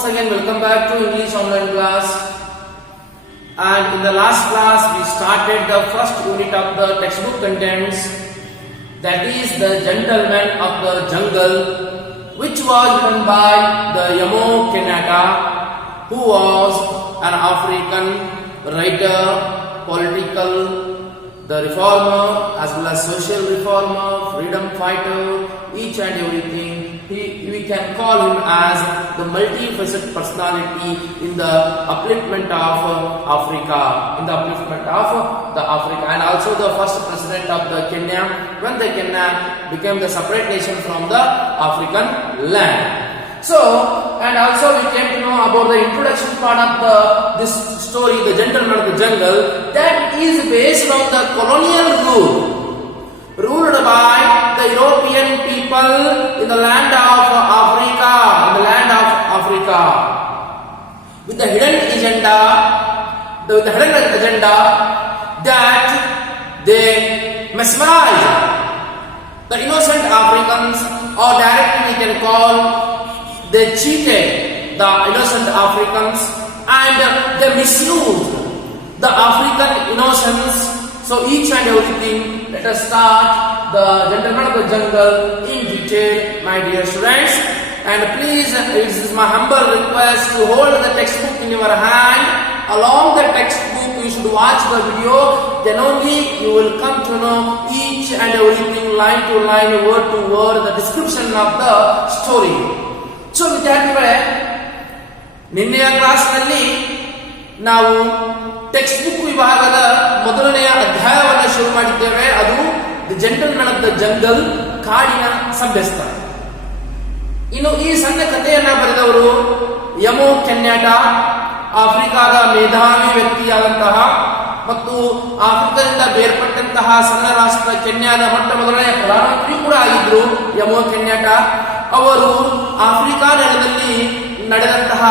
once again welcome back to English online class. And in the last class we started the first unit of the textbook contents, that is the Gentleman of the Jungle, which was written by the Jomo Kenyatta, who was an African writer, political, the reformer as well as social reformer, freedom fighter, each and everything. We can call him as the multifaceted personality in the upliftment of Africa, and also the first president of the Kenya when the Kenya became the separate nation from the African land. So, and also we came to know about the introduction part of this story, the Gentleman of the Jungle, that is based on the colonial ruled by the European people in the land of Africa, with the hidden agenda, that they mesmerize the innocent Africans, or directly we can call they cheated the innocent Africans and they misused the African innocence. So each and everything, let us start the Gentleman of the Jungle in detail, my dear students. And please, it is my humble request to hold the textbook in your hand. Along the textbook, you should watch the video. Then only you will come to know each and everything, line to line, word to word, the description of the story. So, ವಿದ್ಯಾರ್ಥಿಗಳೇ, ನಿನ್ನೆಯ ಕ್ಲಾಸ್ನಲ್ಲಿ ನಾವು text book ವಿಭಾಗದ ಮೊದಲನೆಯ ಅಧ್ಯಾಯವನ್ನು ಶುರು ಮಾಡಿದ್ದೇವೆ. ಅದು the gentleman of the jungle, ಕಾಡಿನ ಸಭ್ಯಸ್ಥ. ಇನ್ನು ಈ ಸಣ್ಣ ಕಥೆಯನ್ನ ಬರೆದವರು ಯಮೋ ಕೆನ್ಯಾಟಾ, ಆಫ್ರಿಕಾದ ಮೇಧಾವಿ ವ್ಯಕ್ತಿಯಾದಂತಹ ಮತ್ತು ಆಫ್ರಿಕಾದಿಂದ ಬೇರ್ಪಟ್ಟಂತಹ ಸಣ್ಣ ರಾಷ್ಟ್ರ ಕೆನ್ಯಾದ ಮೊಟ್ಟ ಮೊದಲನೆಯ ಪ್ರಧಾನಮಂತ್ರಿ ಕೂಡ ಆಗಿದ್ರು ಯಮೋ ಕೆನ್ಯಾಟಾ. ಅವರು ಆಫ್ರಿಕಾ ನೆಲದಲ್ಲಿ ನಡೆದಂತಹ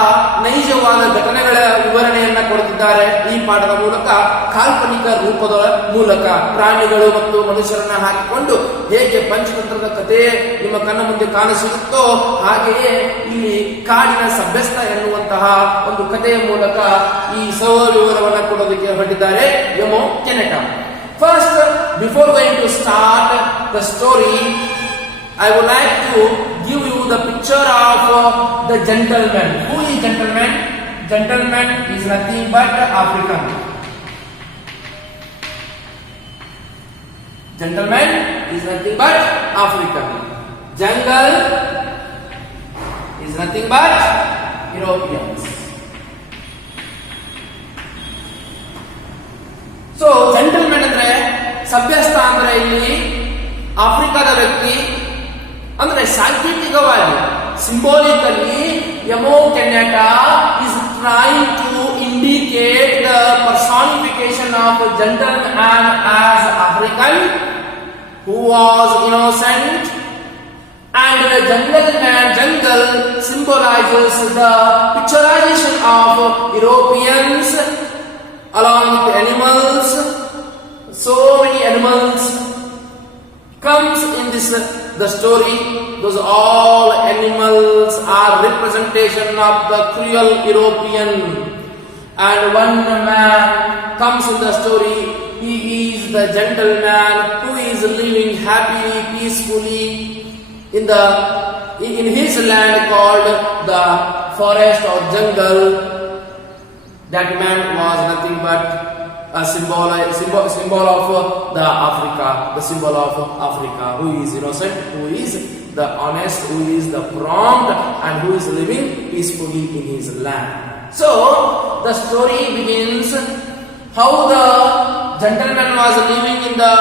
ನೈಜವಾದ ಘಟನೆಗಳ ವಿವರಣೆಯನ್ನ ಕೊಡುತ್ತಿದ್ದಾರೆ ಈ ಪಾಠದ ಮೂಲಕ. ಕಾಲ್ಪನಿಕ ರೂಪದ ಮೂಲಕ ಪ್ರಾಣಿಗಳು ಮತ್ತು ಮನುಷ್ಯರನ್ನ ಹಾಕಿಕೊಂಡು ಹೇಗೆ ಪಂಚತಂತ್ರದ ಕಥೆ ನಿಮ್ಮ ಕಣ್ಣ ಮುಂದೆ ಕಾಣಸಿಗುತ್ತೋ ಹಾಗೆಯೇ ಇಲ್ಲಿ ಕಾಡಿನ ಸಭ್ಯಸ್ಥ ಎನ್ನುವಂತಹ ಒಂದು ಕಥೆಯ ಮೂಲಕ ಈ ವಿವರವನ್ನು ಕೊಡೋದಕ್ಕೆ ಹೊರಟಿದ್ದಾರೆ Jomo Kenyatta. First, before going to start the story, I would like to give you the picture of the gentleman. Who is gentleman? Gentleman is nothing but African. Gentleman is nothing but African. Jungle is nothing but Europeans. So, gentleman ಅಂದ್ರೆ ಸಭ್ಯಸ್ಥ ಅಂದ್ರೆ ಇಲ್ಲಿ ಆಫ್ರಿಕಾದ ವ್ಯಕ್ತಿ ಅಂದ್ರೆ ಸಾಂಕೇತಿಕವಾಗಿ, ಸಿಂಬಾಲಿಕಲಿ, ಯಮೋ ಕೆನ್ಯಾಟಾ is trying to indicate the personification of a gentleman as African who was innocent, and the jungle symbolizes the picturization of Europeans along with animals. So many animals comes in the story. Those all animals are representation of the cruel European, and one man comes in the story. He is the gentleman who is living happily, peacefully in his land called the forest or jungle. That man was nothing but a symbol of the Africa, the symbol of Africa, who is innocent, who is the honest, who is the prompt, and who is living peacefully in his land. So the story begins how the gentleman was living in the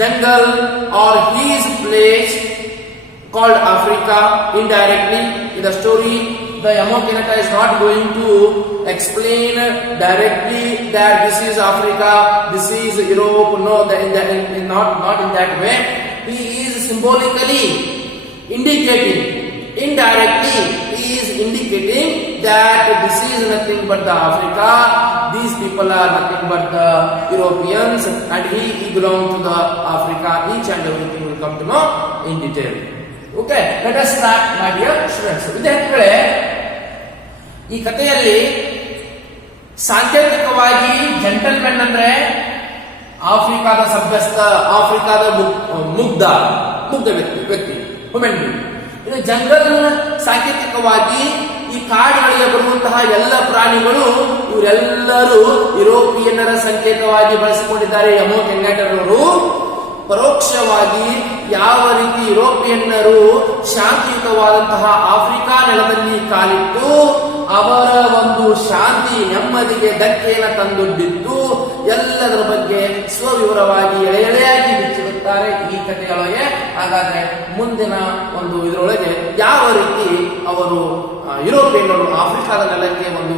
jungle or his place called Africa. Indirectly in the story, the Jomo Kenyatta is not going to explain directly that this is Africa, this is Europe. No, not in that way. He is symbolically indicating, indirectly he is indicating that this is nothing but the Africa, these people are nothing but the Europeans, and he belongs to the Africa. Each and everything will come to know in detail. Okay, let us start, my dear students. ವಿದ್ಯಾರ್ಥಿಗಳೇ, ಈ ಕಥೆಯಲ್ಲಿ ಸಾಂಕೇತಿಕವಾಗಿ ಜೆಂಟಲ್ಮೆನ್ ಅಂದ್ರೆ ಆಫ್ರಿಕಾದ ಸಭ್ಯಸ್ಥ, ಆಫ್ರಿಕಾದ ಮುಗ್ಧ ವ್ಯಕ್ತಿ ವುಮೆನ್ ಬೀಯಿಂಗ್. ಇನ್ನು ಜಂಗಲ್ ಸಾಂಕೇತಿಕವಾಗಿ ಈ ಕಾಡುಗಳಿಗೆ ಬರುವಂತಹ ಎಲ್ಲ ಪ್ರಾಣಿಗಳು ಇವರೆಲ್ಲರೂ ಯುರೋಪಿಯನ್ನರ ಸಂಕೇತವಾಗಿ ಬಳಸಿಕೊಂಡಿದ್ದಾರೆ. ಎಮೋ ಕೆನ್ನೆಟರ್ ಅವರು ಪರೋಕ್ಷವಾಗಿ ಯಾವ ರೀತಿ ಯುರೋಪಿಯನ್ನರು ಶಾಂತಿಯುತವಾದಂತಹ ಆಫ್ರಿಕಾ ನೆಲದಲ್ಲಿ ಕಾಲಿಟ್ಟು ಅವರ ಒಂದು ಶಾಂತಿ ನೆಮ್ಮದಿಗೆ ಧಕ್ಕೆಯನ್ನು ತಂದೊಡ್ಡಿದ್ದು ಎಲ್ಲದರ ಬಗ್ಗೆ ಸ್ವವಿವರವಾಗಿ ಎಳೆಯಾಗಿ ಬಿಚ್ಚಿರುತ್ತಾರೆ ಈ ಕಥೆಯೊಳಗೆ. ಹಾಗಾದ್ರೆ ಮುಂದಿನ ಒಂದು ಇದರೊಳಗೆ ಯಾವ ರೀತಿ ಅವರು ಯುರೋಪಿಯನ್ನರು ಆಫ್ರಿಕಾದ ನೆಲಕ್ಕೆ ಒಂದು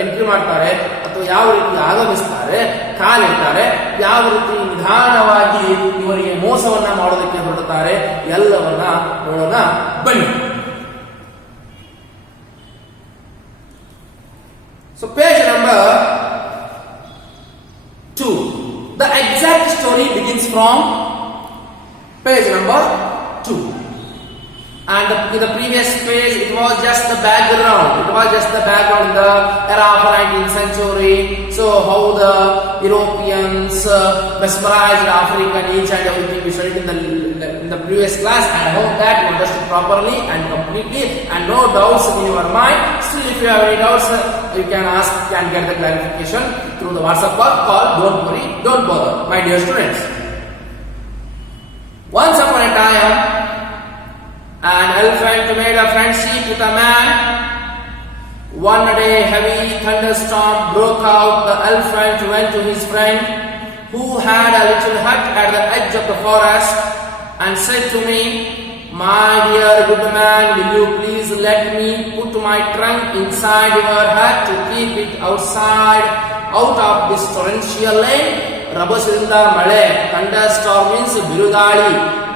ಎಂಟ್ರಿ ಮಾಡ್ತಾರೆ ಅಥವಾ ಯಾವ ರೀತಿ ಆಗಮಿಸ್ತಾರೆ, ಕಾಲಿಡ್ತಾರೆ, ಯಾವ ರೀತಿ ನಿಧಾನವಾಗಿ ಇವರಿಗೆ ಮೋಸವನ್ನ ಮಾಡೋದಕ್ಕೆ ಹೊರಡುತ್ತಾರೆ, ಎಲ್ಲವನ್ನ ನೋಡೋಣ ಬನ್ನಿ. So page number 2. The exact story begins from page number 2. And in the previous page, it was just the background. It was just the background in the era of 19th century. So how the Europeans mesmerized African, each and everything we studied in the previous class. And I hope that you understood properly and completely, and no doubts in your mind. Still, if you have any doubts, you can ask, can get the clarification through the WhatsApp call. Don't worry, don't bother, my dear students. Once upon a time, an elephant made a friendship with a man. One day, heavy thunderstorm broke out. The elephant went to his friend, who had a little hut at the edge of the forest, and said to me, "My dear good man, will you please let me put my trunk inside your hut to keep it out of this torrential rain?" ರಭಸದಿಂದ ಮಳೆ, thunder storm means ಬಿರುಗಾಳಿ,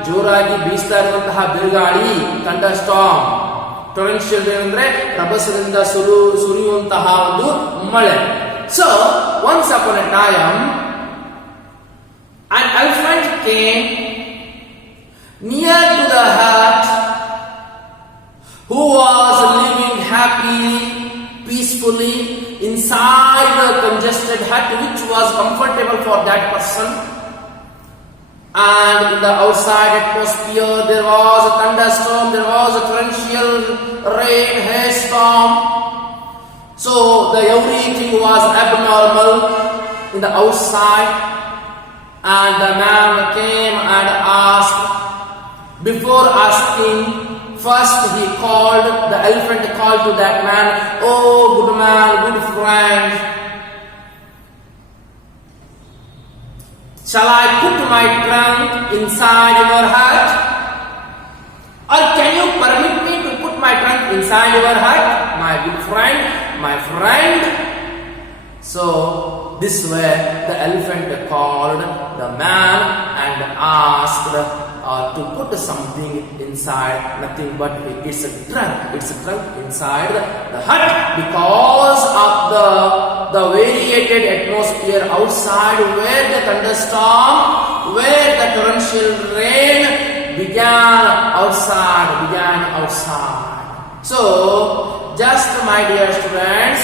ಜೋರಾಗಿ ಬೀಸ್ತಾ ಇರುವಂತಹ ಬಿರುಗಾಳಿ, thunder storm. ಟೊರೆನ್ಷಿಯಲ್ ಅಂದ್ರೆ ರಭಸದಿಂದ ಸುರಿಯುವಂತಹ ಒಂದು ಮಳೆ. So once upon A time an elephant came near to the hut, who was living happily, peacefully inside the congested hut, which was comfortable for that person. And in the outside atmosphere there was a thunderstorm, there was a torrential rain, hailstorm. So everything was abnormal in the outside. And the man came and asked. Before asking, first the elephant called to that man, "Oh good man, good friend, shall I put my trunk inside your hut? Or can you permit me to put my trunk inside your hut, my good friend, my friend?" So this way the elephant called the man and asked to put something inside, nothing but it's a trunk inside the hut, because of the variated atmosphere outside, where the thunderstorm, where the torrential rain began outside. So just my dear students,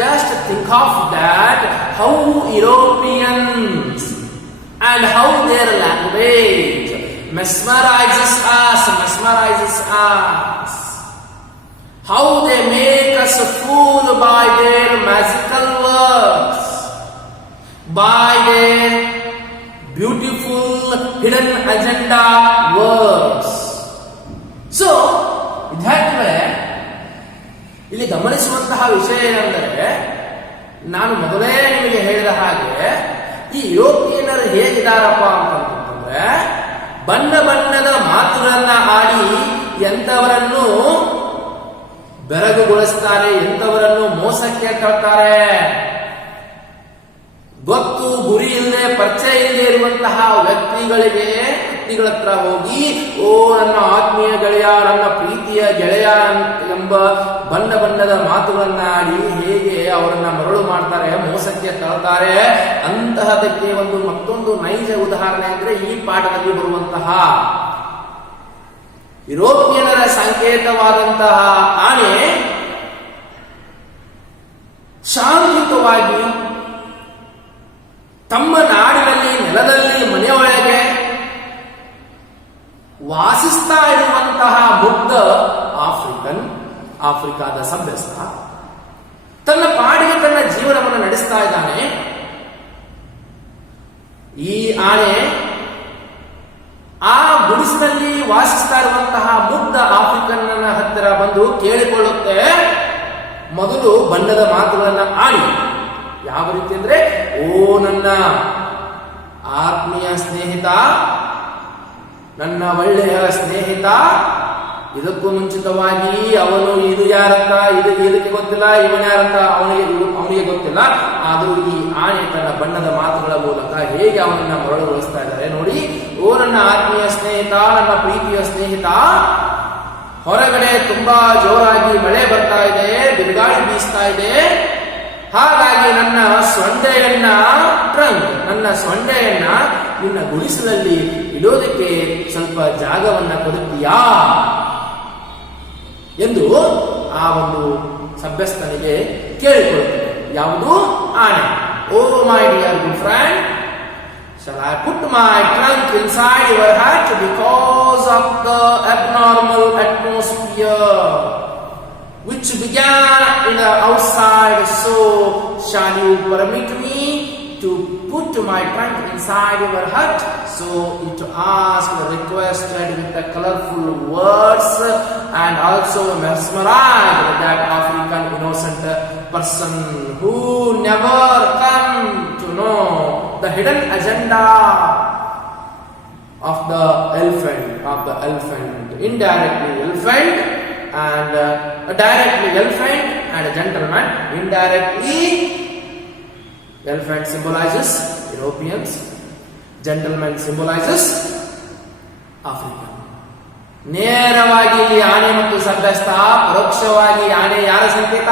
just think of that, how Europeans and how their language mesmerizes us, how they make us fool by their magical words, by their beautiful hidden agenda words. So ವಿದ್ಯಾರ್ಥಿಗಳೇ, ಇಲ್ಲಿ ಗಮನಿಸುವಂತಹ ವಿಷಯ ಏನೆಂದರೆ, ನಾನು ಮೊದಲೇ ನಿಮಗೆ ಹೇಳಿದ ಹಾಗೆ ಈ ಯುರೋಪಿಯನ್ನರು ಹೇಗಿದ್ದಾರಪ್ಪ ಅಂತಂದ್ರೆ, ಬಣ್ಣದ ಮಾತುಗಳನ್ನ ಆಡಿ ಎಂತವರನ್ನು ಬೆರಗುಗೊಳಿಸ್ತಾರೆ, ಎಂತವರನ್ನು ಮೋಸಕ್ಕೆ ತಳ್ತಾರೆ. ಗೊತ್ತು ಗುರಿ ಇಲ್ಲದೆ ಪರಿಚಯ ಇಲ್ಲದೆ ಇರುವಂತಹ ವ್ಯಕ್ತಿಗಳ ಹತ್ರ ಹೋಗಿ, "ಓ ನನ್ನ ಆತ್ಮೀಯ ಗೆಳೆಯ, ನನ್ನ ಪ್ರೀತಿಯ ಗೆಳೆಯ" ಎಂಬ ಬಣ್ಣದ ಮಾತುಗಳನ್ನ ಆಡಿ ಹೇಗೆ ಅವರನ್ನ ಮರಳು ಮಾಡ್ತಾರೆ, ಮೋಸಕ್ಕೆ ತಳ್ತಾರೆ. ಅಂತಹದಕ್ಕೆ ಮತ್ತೊಂದು ನೈಜ ಉದಾಹರಣೆ ಅಂದ್ರೆ ಈ ಪಾಠದಲ್ಲಿ ಬರುವಂತಹ ಯುರೋಪಿಯನ್ನರ ಸಂಕೇತವಾದಂತಹ ಆನೆ ಶಾಂತಿಯುತವಾಗಿ ತಮ್ಮ ನಾಡಿನಲ್ಲಿ ನೆಲದಲ್ಲಿ ಮನೆಯೊಳಗೆ ವಾಸಿಸ್ತಾ ಇರುವಂತಹ ಮುಗ್ಧ ಆಫ್ರಿಕಾದ ಸಭ್ಯಸ್ಥ ತನ್ನ ಪಾಡಿಗೆ ತನ್ನ ಜೀವನವನ್ನು ನಡೆಸ್ತಾ ಇದ್ದಾನೆ. ಈ ಆನೆ ಆ ಗುಡಿಸಿನಲ್ಲಿ ವಾಸಿಸ್ತಾ ಇರುವಂತಹ ಮುಗ್ಧ ಆಫ್ರಿಕನ್ನ ಹತ್ತಿರ ಬಂದು ಕೇಳಿಕೊಳ್ಳುತ್ತೆ. ಮೊದಲು ಬಣ್ಣದ ಮಾತುಗಳನ್ನ ಆಡಿ, ಯಾವ ರೀತಿ ಅಂದ್ರೆ, ಓ ನನ್ನ ಆತ್ಮೀಯ ಸ್ನೇಹಿತ, ನನ್ನ ಒಳ್ಳೆಯ ಸ್ನೇಹಿತ, ಇದಕ್ಕೂ ಮುಂಚಿತವಾಗಿ ಅವನು ಇದು ಯಾರಂತ ಇದಕ್ಕೆ ಗೊತ್ತಿಲ್ಲ, ಇವನ್ ಯಾರಂತ ಅವನಿಗೆ ಗೊತ್ತಿಲ್ಲ. ಆದರೂ ಈ ಆನೆ ತನ್ನ ಬಣ್ಣದ ಮಾತುಗಳ ಮೂಲಕ ಹೇಗೆ ಅವನನ್ನ ಮರಳುಗೊಳಿಸ್ತಾ ಇದ್ದಾರೆ ನೋಡಿ. ಓ ನನ್ನ ಆತ್ಮೀಯ ಸ್ನೇಹಿತ, ನನ್ನ ಪ್ರೀತಿಯ ಸ್ನೇಹಿತ, ಹೊರಗಡೆ ತುಂಬಾ ಜೋರಾಗಿ ಮಳೆ ಬರ್ತಾ ಇದೆ, ಬಿರುಗಾಳಿ ಬೀಸ್ತಾ ಇದೆ. ಹಾಗಾಗಿ ನನ್ನ ಸೊಂಡೆಯನ್ನ ನಿನ್ನ ಗುಡಿಸಲಲ್ಲಿ ಇಡೋದಕ್ಕೆ ಸ್ವಲ್ಪ ಜಾಗವನ್ನ ಕೊಡುತ್ತೀಯಾ ಎಂದು ಆ ಒಂದು ಸಭ್ಯಸ್ಥನಿಗೆ ಕೇಳಿಕೊಳ್ಳುತ್ತದೆ. ಯಾವುದು? ಆನೆ. Oh my dear good friend, shall I put my trunk inside your hat because of the abnormal atmosphere which began in the outside? So shall you permit me to put my trunk inside your hut? So it asked, requested with the colorful words, and also mesmerized that African innocent person who never come to know the hidden agenda of the elephant, indirectly elephant, and directly elephant and a gentleman. Indirectly, elephant symbolizes Europeans, gentleman symbolizes African. ನೇರವಾಗಿ ಇಲ್ಲಿ ಆನೆ ಮತ್ತು ಸಭ್ಯಸ್ಥ, ಪರೋಕ್ಷವಾಗಿ ಆನೆ ಯಾರ ಸಂಕೇತ?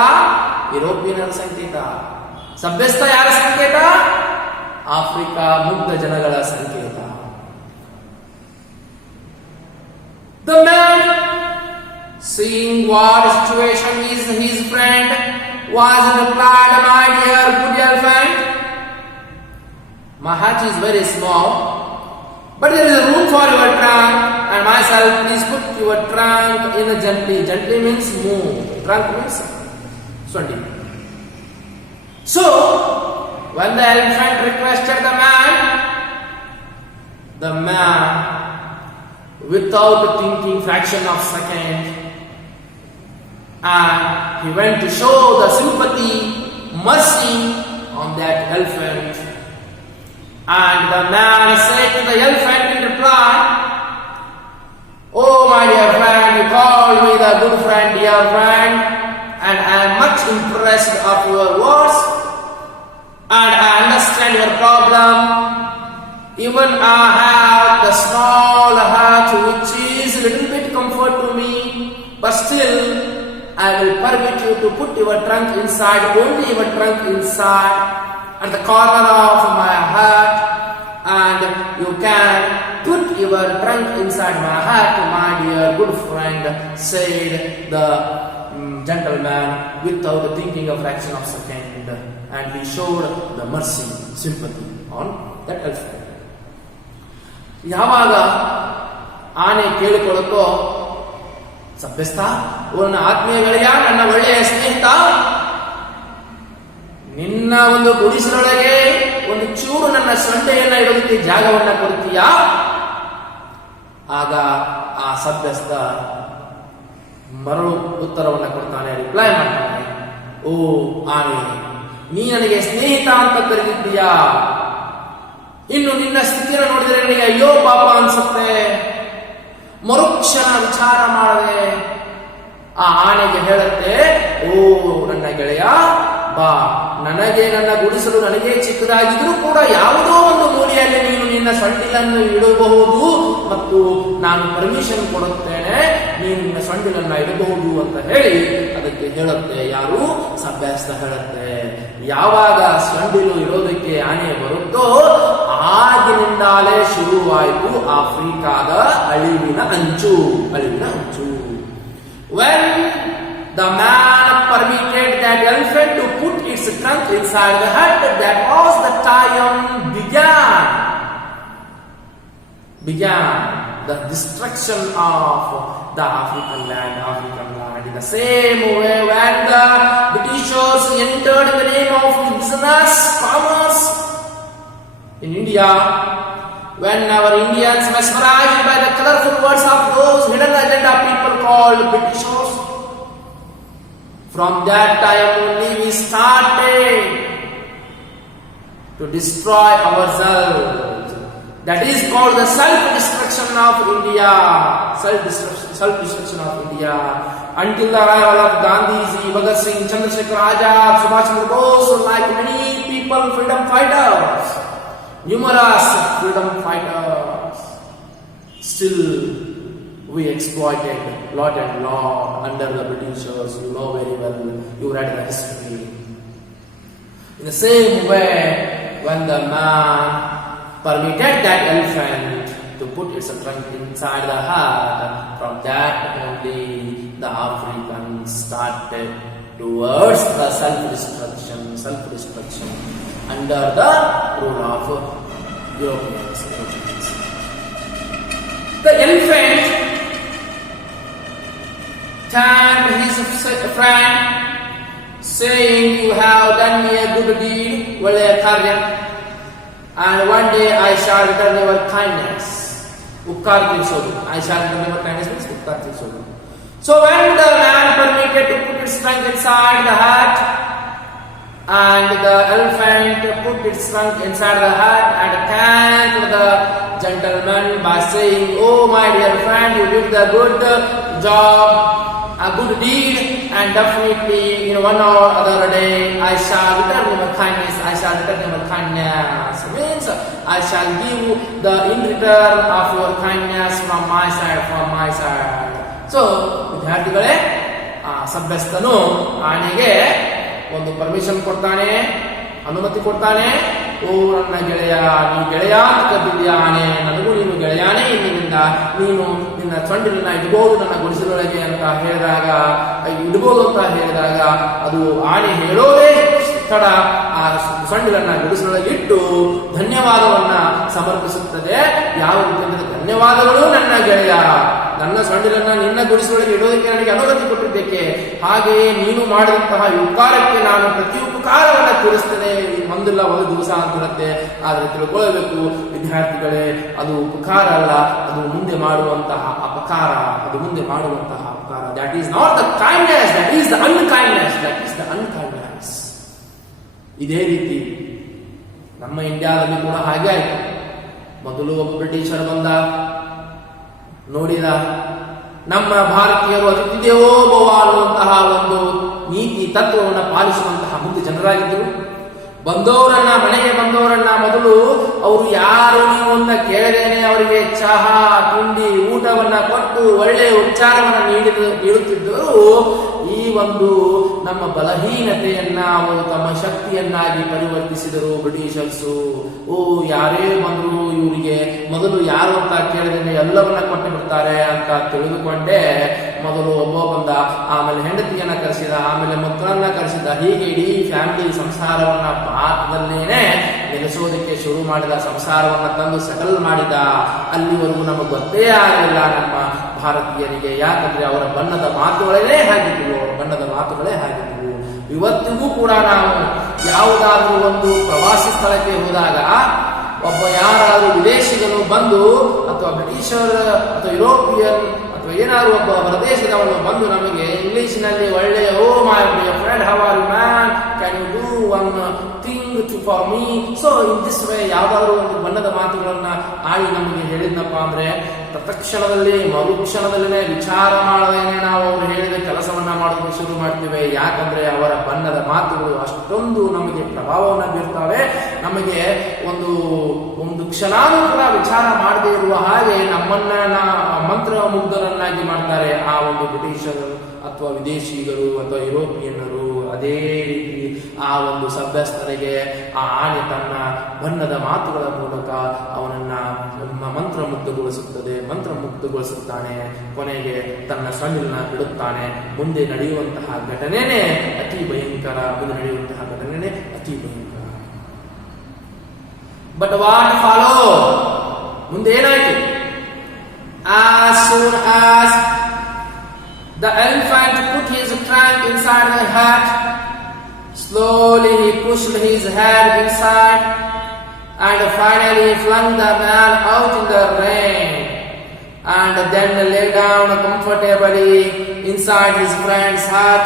ಯುರೋಪಿಯನ್ನರ ಸಂಕೇತ. ಸಭ್ಯಸ್ಥ ಯಾರ ಸಂಕೇತ? ಆಫ್ರಿಕಾ ಮುಗ್ಧ ಜನಗಳ ಸಂಕೇತ. The man, seeing what situation is his friend, was replied, my dear good elephant, my hut is very small, but there is a room for your trunk and myself. Please put your trunk in gently. Gently means move. Trunk means swaddhi. So, when the elephant requested the man, without thinking fraction of second, and he went to show the sympathy, mercy on that elephant. And the man said to the elephant in reply, oh my dear friend, you called me the good friend, dear friend, and I am much impressed of your words, and I understand your problem. Even I have the small hut which is a little bit comfort to me, but still I will permit you to put your trunk inside, only your trunk inside, at the corner of my hut, and you can put your trunk inside my hut, my dear good friend, said the gentleman without thinking a fraction of second, and he showed the mercy, sympathy on that elephant. ಯಾವಾಗ ಆನೆ ಕೇಳಿಕೊಳ್ಳುತ್ತೋ, ಸಭ್ಯಸ್ಥ, ನನ್ನ ಆತ್ಮೀಯ ಗೆಳೆಯ, ನನ್ನ ಒಳ್ಳೆಯ ಸ್ನೇಹಿತ, ನಿನ್ನ ಒಂದು ಗುಡಿಸಲೊಳಗೆ ಒಂದು ಚೂರು ನನ್ನ ಸೊಂಡೆಯನ್ನ ಇಡೋದಕ್ಕೆ ಜಾಗವನ್ನ ಕೊಡ್ತೀಯಾ? ಆಗ ಆ ಸಭ್ಯಸ್ಥ ಮರಳು ಉತ್ತರವನ್ನ ಕೊಡ್ತಾನೆ, ರಿಪ್ಲೈ ಮಾಡ್ತಾನೆ, ಓ ಆನೆ, ನೀ ನನಗೆ ಸ್ನೇಹಿತ ಅಂತ ಕರೆದಿದ್ದೀಯಾ? ಇನ್ನು ನಿನ್ನ ಸ್ಥಿತಿಯನ್ನು ನೋಡಿದರೆ ನನಗೆ ಅಯ್ಯೋ ಪಾಪ ಅನ್ಸುತ್ತೆ. ಮರುಕ್ಷಣ ವಿಚಾರ ಮಾಡದೆ ಆ ಆನೆಗೆ ಹೇಳುತ್ತೆ, ಓ ನನ್ನ ಗೆಳೆಯ, ಬಾ, ನನಗೆ ನನ್ನ ಗುಡಿಸಲು ನನಗೆ ಚಿಕ್ಕದಾಗಿದ್ರೂ ಕೂಡ ಯಾವುದೋ ಒಂದು ಮೂಲೆಯಲ್ಲಿ ನೀನು ನಿನ್ನ ಸೊಂಡಿಲನ್ನು ಇಡಬಹುದು ಮತ್ತು ನಾನು ಪರ್ಮಿಷನ್ ಕೊಡುತ್ತೇನೆ, ನೀನು ನಿನ್ನ ಸೊಂಡಿಲನ್ನ ಇಡಬಹುದು ಅಂತ ಹೇಳಿ ಅದಕ್ಕೆ ಹೇಳುತ್ತೆ. ಯಾರು? ಸಭ್ಯಸ್ಥ ಹೇಳುತ್ತೆ. ಯಾವಾಗ ಸೊಂಡಿಲು ಇರೋದಕ್ಕೆ ಆನೆ ಬರುತ್ತೋ ಆಗಿನಿಂದಾಲೇ ಶುರುವಾಯಿತು ಆಫ್ರಿಕಾದ ಅಳಿವಿನ ಅಂಚು. When the man permitted that elephant to put its its trunk inside the hut. That was the time began the destruction of the African land. In the same way, when the Britishers entered in the name of business, commerce in India, when our Indians mesmerized by the colorful words of those hidden agenda people called Britishers, from that time only we started to destroy ourselves. That is called the self-destruction of India. Self-destruction of India. Until the arrival of Gandhiji, Bhagat Singh, Chandrasekhar Azad, Subhash Chandra Bose, like many people, freedom fighters, numerous freedom fighters, still we exploited lot and lot under the Britishers. You know very well, you read the history. In the same way, when the man permitted that elephant to put its trunk inside the hut, from that only the Africans started towards the self-destruction under the rule of Europeans. The elephant turned his friend, saying, "You have done me a good deed, and one day I shall return your kindness." I shall return your kindness means So when the man permitted to put its trunk inside the hut, and the elephant put its trunk inside the hut and thanked the gentleman by saying, "Oh my dear friend, you did the good job, a good deed, and definitely in one or other day I shall return your kindness. Means I shall give the in return of your kindness from my side. So, ವಿದ್ಯಾರ್ಥಿಗಳೇ, ಸಭ್ಯಸ್ಥನು ಆನೆಗೆ ಒಂದು ಪರ್ಮಿಷನ್ ಕೊಡ್ತಾನೆ, ಅನುಮತಿ ಕೊಡ್ತಾನೆ. "ಓ ನನ್ನ ಗೆಳೆಯ, ನೀ ಗೆಳೆಯ ಅಂತ ಕದ್ದಿದ್ಯಾ ಆನೆ, ನನಗೂ ನೀನು ಗೆಳೆಯಾನೇ, ಇಂದಿನಿಂದ ನೀನು ನಿನ್ನ ಸೊಂಡಿಲನ್ನ ಇಡ್ಬೋದು ನನ್ನ ಗುಡಿಸಲೊಳಗೆ ಅಂತ ಹೇಳಿದಾಗ, ಅದು ಆನೆ ಹೇಳೋದೇ ತಡ ಆ ಸೊಂಡಿಲನ್ನ ಗುಡಿಸಲೊಳಗೆ ಇಟ್ಟು ಧನ್ಯವಾದವನ್ನ ಸಮರ್ಪಿಸುತ್ತದೆ. ಯಾವ ರೀತಿಯ ಧನ್ಯವಾದಗಳು ನನ್ನ ಗೆಳೆಯ, ನನ್ನ ಸೊಂಡಿಲನ್ನ ನಿನ್ನ ಗುಡಿಸಲೊಳಗೆ ಇಡೋದಕ್ಕೆ ನನಗೆ ಅನುಮತಿ ಕೊಟ್ಟಿದ್ದಕ್ಕೆ, ಹಾಗೆಯೇ ನೀನು ಮಾಡಿದಂತಹ ಉಪಕಾರಕ್ಕೆ ನಾನು ಪ್ರತಿ ಉಪಕಾರವನ್ನು ತೀರಿಸ್ತೇನೆ. ಒಂದಿಲ್ಲ ಒಂದು ದಿವಸ ಅಂತಿರುತ್ತೆ. ಆದರೆ ತಿಳ್ಕೊಳ್ಬೇಕು ವಿದ್ಯಾರ್ಥಿಗಳೇ, ಅದು ಉಪಕಾರ ಅಲ್ಲ, ಅದು ಮುಂದೆ ಮಾಡುವಂತಹ ಅಪಕಾರ. That is not the kindness, that is the unkindness. ಇದೇ ರೀತಿ ನಮ್ಮ ಇಂಡಿಯಾದಲ್ಲಿ ಕೂಡ ಹಾಗೆ ಆಯಿತು. ಮೊದಲು ಒಬ್ಬ ಬ್ರಿಟಿಷರ್ ಬಂದ, ನೋಡಿದ ನಮ್ಮ ಭಾರತೀಯರು ಅತಿಥಿ ದೇವೋ ಭವ ಅನ್ನುವಂತಹ ಒಂದು ನೀತಿ ತತ್ವವನ್ನು ಪಾಲಿಸುವಂತಹ ಮುಗ್ಧ ಜನರಾಗಿದ್ದರು. ಮನೆಗೆ ಬಂದವರನ್ನ ಮೊದಲು ಅವರು ಯಾರು ನೀವು ಅಂತ ಕೇಳದೇನೆ ಅವರಿಗೆ ಚಹಾ ತಿಂಡಿ ಊಟವನ್ನ ಕೊಟ್ಟು ಒಳ್ಳೆಯ ಉಪಚಾರವನ್ನು ನೀಡುತ್ತಿದ್ದರು. ಈ ಒಂದು ನಮ್ಮ ಬಲಹೀನತೆಯನ್ನ ಅವರು ತಮ್ಮ ಶಕ್ತಿಯನ್ನಾಗಿ ಪರಿವರ್ತಿಸಿದರು ಬ್ರಿಟಿಷರ್ಸು. ಯಾರೇ ಬಂದ್ರು ಇವರಿಗೆ ಮೊದಲು ಯಾರು ಅಂತ ಕೇಳಿದ್ರೆ ಎಲ್ಲವನ್ನ ಕೊಟ್ಟು ಬಿಡ್ತಾರೆ ಅಂತ ತಿಳಿದುಕೊಂಡೆ. ಮೊದಲು ಒಬ್ಬ ಬಂದ, ಆಮೇಲೆ ಹೆಂಡತಿಯನ್ನ ಕರೆಸಿದ, ಆಮೇಲೆ ಮಕ್ಕಳನ್ನ ಕರೆಸಿದ. ಹೀಗೆ ಇಡೀ ಫ್ಯಾಮಿಲಿ ಸಂಸಾರವನ್ನ ಭಾರತದಲ್ಲೇನೆ ನೆಲೆಸೋದಕ್ಕೆ ಶುರು ಮಾಡಿದ. ಸಂಸಾರವನ್ನ ತಂದು ಸೆಟಲ್ ಮಾಡಿದ. ಅಲ್ಲಿವರೆಗೂ ನಮಗೆ ಗೊತ್ತೇ ಆಗಲಿಲ್ಲ ನಮ್ಮ ಭಾರತೀಯರಿಗೆ. ಯಾಕಂದ್ರೆ ಅವರ ಬಣ್ಣದ ಮಾತುಗಳೇ ಹಾಗಿದ್ವು. ಇವತ್ತಿಗೂ ಕೂಡ ನಾವು ಯಾವುದಾದ್ರೂ ಒಂದು ಪ್ರವಾಸಿ ಸ್ಥಳಕ್ಕೆ ಹೋದಾಗ ಒಬ್ಬ ಯಾರಾದ್ರೂ ವಿದೇಶಿಗರು ಬಂದು ಅಥವಾ ಬ್ರಿಟಿಷರ್ ಅಥವಾ ಯುರೋಪಿಯನ್ ಅಥವಾ ಏನಾದ್ರು ಒಬ್ಬ ಹೊರದೇಶದವನು ಬಂದು ನಮಗೆ ಇಂಗ್ಲಿಷ್ನಲ್ಲಿ ಒಳ್ಳೆಯ "oh my dear friend, how are you man, can you do one thing for me?" So in this way ಯಾವ್ದಾದ್ರು ಒಂದು ಬಣ್ಣದ ಮಾತುಗಳನ್ನ ಆಡಿ ನಮಗೆ ಹೇಳಿದ್ನಪ್ಪ ಅಂದ್ರೆ ತತ್ಕ್ಷಣದಲ್ಲಿ ಮರುಕ್ಷಣದಲ್ಲೇ ವಿಚಾರ ಮಾಡದೇನೆ ನಾವು ಅವರು ಹೇಳಿದ ಕೆಲಸವನ್ನ ಮಾಡೋದಕ್ಕೆ ಶುರು ಮಾಡ್ತೇವೆ. ಯಾಕಂದ್ರೆ ಅವರ ಬಣ್ಣದ ಮಾತುಗಳು ಅಷ್ಟೊಂದು ನಮಗೆ ಪ್ರಭಾವವನ್ನು ಬೀರ್ತವೆ. ನಮಗೆ ಒಂದು ಕ್ಷಣಾನೂ ಕೂಡ ವಿಚಾರ ಮಾಡದೇ ಇರುವ ಹಾಗೆ ನಮ್ಮನ್ನ ಮಂತ್ರ ಮುಗ್ಧರನ್ನಾಗಿ ಮಾಡ್ತಾರೆ ಆ ಒಂದು ಬ್ರಿಟಿಷರು ಅಥವಾ ವಿದೇಶಿಗರು ಅಥವಾ ಯುರೋಪಿಯನ್ನರು ಅದೇ ರೀತಿ ಆ ಒಂದು ಸಭ್ಯಸ್ಥರಿಗೆ ಆ ಆನೆ ತನ್ನ ಬಣ್ಣದ ಮಾತುಗಳ ಮೂಲಕ ಅವನನ್ನ ಮಂತ್ರಮುಗ್ಧಗೊಳಿಸುತ್ತಾನೆ. ಕೊನೆಗೆ ತನ್ನ ಸೊಂಡಿಲನ್ನ ಇಡುತ್ತಾನೆ. ಮುಂದೆ ನಡೆಯುವಂತಹ ಘಟನೆನೇ ಅತಿ ಭಯಂಕರ. But what follow? ಮುಂದೆ ಏನಾಯ್ತು? As soon as the elephant put his trunk inside the hut, slowly he pushed his head inside and finally flung the man out in the rain, and then lay down comfortably inside his friend's hut,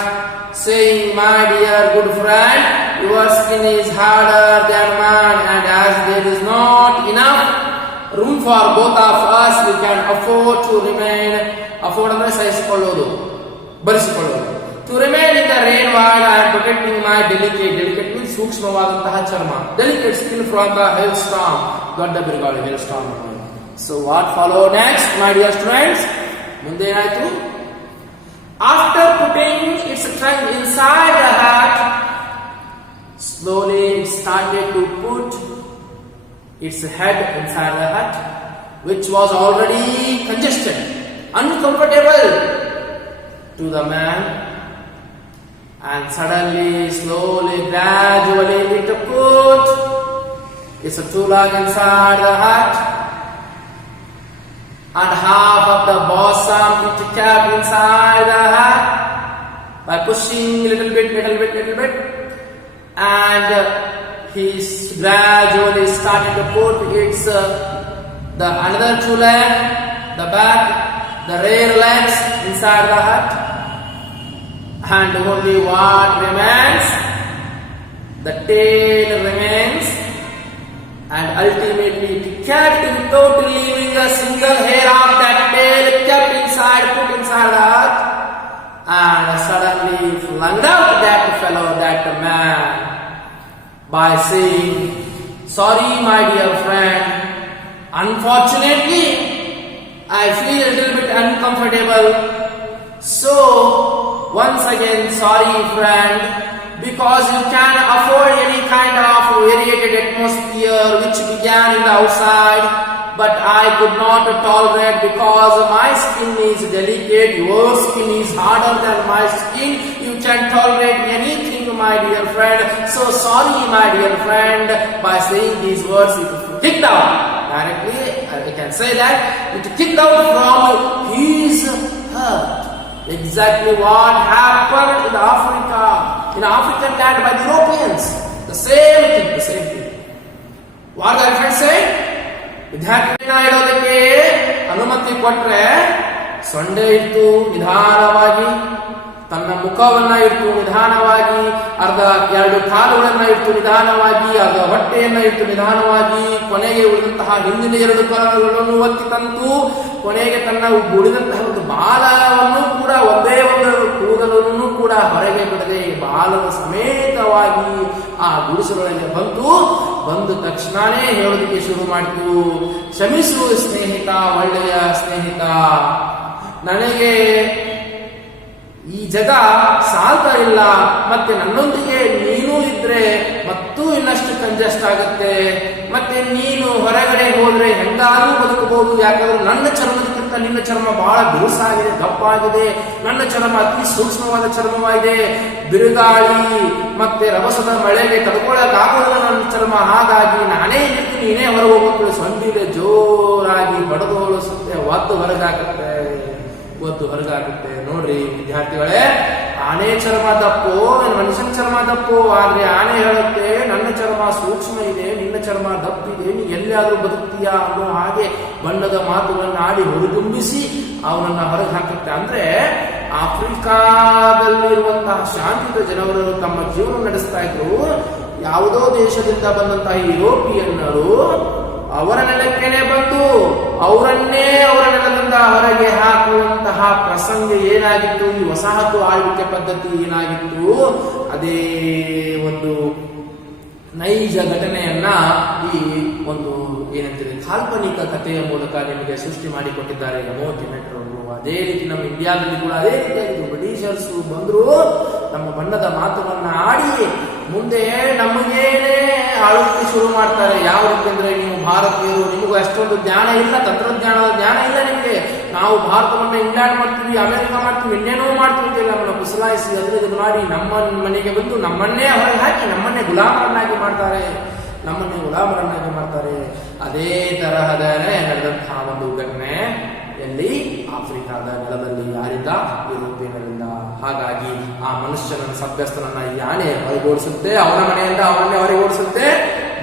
saying, "My dear good friend, your skin is harder than mine, and as there is not enough room for both of us, we can afford to remain," afford ಅಂದ್ರೆ ಸಹಿಸಿಕೊಳ್ಳೋದು, ಭರಿಸಿಕೊಳ್ಳೋದು, "to remain in the rain while I am protecting my delicate means ಸೂಕ್ಷ್ಮವಾದಂತಹ ಚರ್ಮ, delicate skin from the hailstorm," ದೊಡ್ಡ ಬಿರುಗಾಳಿ hailstorm. So what follow next, my dear students? ಮುಂದೆ ಏನಾಯ್ತು? After putting its trunk inside the hut, slowly it started to put its head inside the hut, which was already congested, uncomfortable to the man, and suddenly, slowly, gradually it put its two legs inside the hut, and half of the bosom it kept inside the hut by pushing little bit, and he gradually started to put its the another two legs, the back, the rear legs inside the hut, and only what remains? The tail remains, and ultimately it kept without leaving a single hair of that tail, kept put inside the hut, and suddenly flung out that fellow, that man, by saying, "Sorry, my dear friend, unfortunately, I feel a little bit uncomfortable. So, once again, sorry, friend, because you can afford any kind of variated atmosphere which began in the outside, but I could not tolerate because my skin is delicate, your skin is harder than my skin. You can tolerate anything, my dear friend. So sorry, my dear friend." By saying these words, it kicked out. Directly, I can say that it kicked out from his heart. Exactly what happened in Africa, in African land by the Europeans. The same thing. What the elephant said? ವಿದ್ಯಾರ್ಥಿನ ಇಡೋದಕ್ಕೆ ಅನುಮತಿ ಕೊಟ್ರೆ ಸೊಂಡೆ ಇಟ್ಟು ನಿಧಾನವಾಗಿ, ತನ್ನ ಮುಖವನ್ನ ಇಟ್ಟು ನಿಧಾನವಾಗಿ, ಅರ್ಧ ಎರಡು ಕಾಲುಗಳನ್ನ ಇಟ್ಟು ನಿಧಾನವಾಗಿ, ಅರ್ಧ ಹೊಟ್ಟೆಯನ್ನ ಇಟ್ಟು ನಿಧಾನವಾಗಿ, ಕೊನೆಗೆ ಉಳಿದಂತಹ ಹಿಂದಿನ ಎರಡು ಕಾಲುಗಳನ್ನು ಒತ್ತಿ ತಂತು, ಕೊನೆಗೆ ತನ್ನ ಉಳಿದಂತಹ ಒಂದು ಬಾಲವನ್ನು ಕೂಡ, ಒಂದೇ ಒಂದು ಕೂದಲನ್ನು ಕೂಡ ಹೊರಗೆ ಬಿಡದೆ ಬಾಲದ ಸಮೇತವಾಗಿ ಆ ಗುಡಿಸಲೊಳಗೆ ಬಂದ ತಕ್ಷಣನೇ ಹೇಳೋದಕ್ಕೆ ಶುರು ಮಾಡಿತು, "ಕ್ಷಮಿಸು ಸ್ನೇಹಿತ, ಒಳ್ಳೆಯ ಸ್ನೇಹಿತ, ನನಗೆ ಈ ಜಗ ಸಾಲ್ತಾ ಇಲ್ಲ, ಮತ್ತೆ ನನ್ನೊಂದಿಗೆ ನೀನು ಇದ್ರೆ ಮತ್ತೂ ಇನ್ನಷ್ಟು ಕಂಜೆಸ್ಟ್ ಆಗುತ್ತೆ, ಮತ್ತೆ ನೀನು ಹೊರಗಡೆ ಹೋದ್ರೆ ಹೆಂಗಾದ್ರೂ ಬದುಕಬಹುದು, ಯಾಕಂದ್ರೆ ನನ್ನ ಚರ್ಮದಕ್ಕಿಂತ ನಿನ್ನ ಚರ್ಮ ಬಹಳ ಬಿರುಸಾಗಿದೆ, ದಪ್ಪಾಗಿದೆ, ನನ್ನ ಚರ್ಮ ಅತಿ ಸೂಕ್ಷ್ಮವಾದ ಚರ್ಮವಾಗಿದೆ, ಬಿರುಗಾಳಿ ಮತ್ತೆ ರಭಸದ ಮಳೆಗೆ ತಡ್ಕೊಳ್ಳಕ್ಕಾಗೋದಿಲ್ಲ ನನ್ನ ಚರ್ಮ, ಹಾಗಾಗಿ ನಾನೇ ನಿಂತು ನೀನೇ ಹೊರಗೆ ಹೋಗ್ಬೇಕು, ಸೊಂಡಿಲೆ ಜೋರಾಗಿ ಬಡದೋಳು ಸುತ್ತೆ ಒದ್ದು ಹೊರಗಾಗುತ್ತೆ. ನೋಡ್ರಿ ವಿದ್ಯಾರ್ಥಿಗಳೇ, ಆನೆ ಚರ್ಮ ದಪ್ಪೋ ಮನುಷ್ಯನ ಚರ್ಮ ದಪ್ಪೋ, ಆದ್ರೆ ಆನೆ ಹೇಳುತ್ತೆ ನನ್ನ ಚರ್ಮ ಸೂಕ್ಷ್ಮ ಇದೆ, ನಿನ್ನ ಚರ್ಮ ದಪ್ಪಿದೆ, ನೀ ಎಲ್ಲಿಯಾದ್ರೂ ಬದುಕ್ತೀಯಾ ಅನ್ನೋ ಹಾಗೆ ಬಣ್ಣದ ಮಾತುಗಳನ್ನು ಆಡಿ ಹುರಿದುಂಬಿಸಿ ಅವನನ್ನ ಹೊರಗೆ ಹಾಕುತ್ತೆ. ಅಂದ್ರೆ ಆಫ್ರಿಕಾದಲ್ಲಿರುವಂತಹ ಶಾಂತಿಯುತ ಜನರು ತಮ್ಮ ಜೀವನ ನಡೆಸ್ತಾ ಇದ್ರು. ಯಾವುದೋ ದೇಶದಿಂದ ಬಂದಂತಹ ಯುರೋಪಿಯನ್ನರು ಅವರ ನೆಲಕ್ಕೇನೆ ಬಂದು ಅವರನ್ನೇ ಅವರ ನೆಲದಿಂದ ಹೊರಗೆ ಹಾಕುವಂತಹ ಪ್ರಸಂಗ ಏನಾಗಿತ್ತು, ಈ ವಸಾಹತು ಆಳ್ವಿಕೆ ಪದ್ಧತಿ ಏನಾಗಿತ್ತು, ಅದೇ ಒಂದು ನೈಜ ಘಟನೆಯನ್ನ ಈ ಒಂದು ಏನಂತೀವಿ ಕಾಲ್ಪನಿಕ ಕಥೆಯ ಮೂಲಕ ನಿಮಗೆ ಸೃಷ್ಟಿ ಮಾಡಿಕೊಟ್ಟಿದ್ದಾರೆ ನಮೋ ಜನರು. ಅದೇ ರೀತಿ ನಮ್ಮ ಇಂಡಿಯಾದಲ್ಲಿ ಕೂಡ ಅದೇ ರೀತಿಯಾಗಿತ್ತು. ಬ್ರಿಟಿಷರ್ಸ್ ಬಂದ್ರು, ನಮ್ಮ ಬಣ್ಣದ ಮಾತುಗಳನ್ನ ಆಡಿ ಮುಂದೆ ನಮಗೇನೆ ಆಳುತ್ತಿ ಶುರು ಮಾಡ್ತಾರೆ. ಯಾವ ರೀತಿ ಅಂದ್ರೆ, ನೀವು ಭಾರತೀಯರು, ನಿಮಗೂ ಅಷ್ಟೊಂದು ಜ್ಞಾನ ಇಲ್ಲ, ತಂತ್ರಜ್ಞಾನದ ಜ್ಞಾನ ಇಲ್ಲ ನಿಮಗೆ. ನಾವು ಭಾರತವನ್ನ ಇಂಗ್ಲೆಂಡ್ ಮಾಡ್ತೀವಿ, ಅಮೆರಿಕ ಮಾಡ್ತೀವಿ, ಇನ್ನೇನೋ ಮಾಡ್ತೀವಿ ಅಂತ ನಮ್ಮನ್ನು ಕುಸಲಾಯಿಸಿ ಅದ್ರ ಮಾಡಿ ನಮ್ಮ ಮನೆಗೆ ಬಂದು ನಮ್ಮನ್ನೇ ಹೊರಗೆ ಹಾಕಿ ನಮ್ಮನ್ನೇ ಗುಲಾಮರನ್ನಾಗಿ ಮಾಡ್ತಾರೆ. ಅದೇ ತರಹದನೇ ನಡೆದಂತಹ ಒಂದು ಘಟನೆ ಎಲ್ಲಿ, ಆಫ್ರಿಕಾದ ನೆಲದಲ್ಲಿ. ಯಾರಿಂದ? ಯುರೋಪಿಯನ್ನರಿಂದ. ಹಾಗಾಗಿ ಆ ಮನುಷ್ಯನ ಸಭ್ಯಸ್ಥನನ್ನ ಯಾನೆ ಹೊರಗೋಡಿಸುತ್ತೆ, ಅವನ ಮನೆಯಿಂದ ಅವನ್ನೇ ಹೊರಗೋಡಿಸುತ್ತೆ.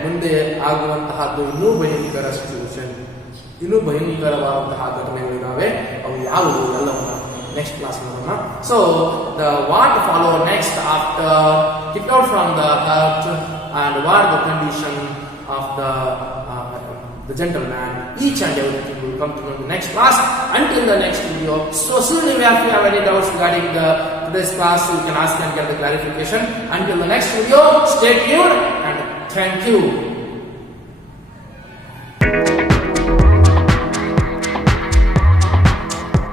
ಮುಂದೆ ಆಗುವಂತಹದ್ದು ಇನ್ನೂ ಭಯಂಕರ ಸಿಚುವೇಶನ್, ಇನ್ನೂ ಭಯಂಕರವಾದಂತಹ ಘಟನೆಗಳಿದ್ದಾವೆ. ಅವು ಯಾವುವು ಎಲ್ಲವನ್ನ ನೆಕ್ಸ್ಟ್ ಕ್ಲಾಸ್ ನೋಡೋಣ. So the what follow next after kick out from the hurt and what the condition of the gentleman, each and everything will come to know in the next class. Until the next video, so soon if you have any doubts regarding today's class, you can ask and get the clarification. Until the next video, stay tuned and thank you.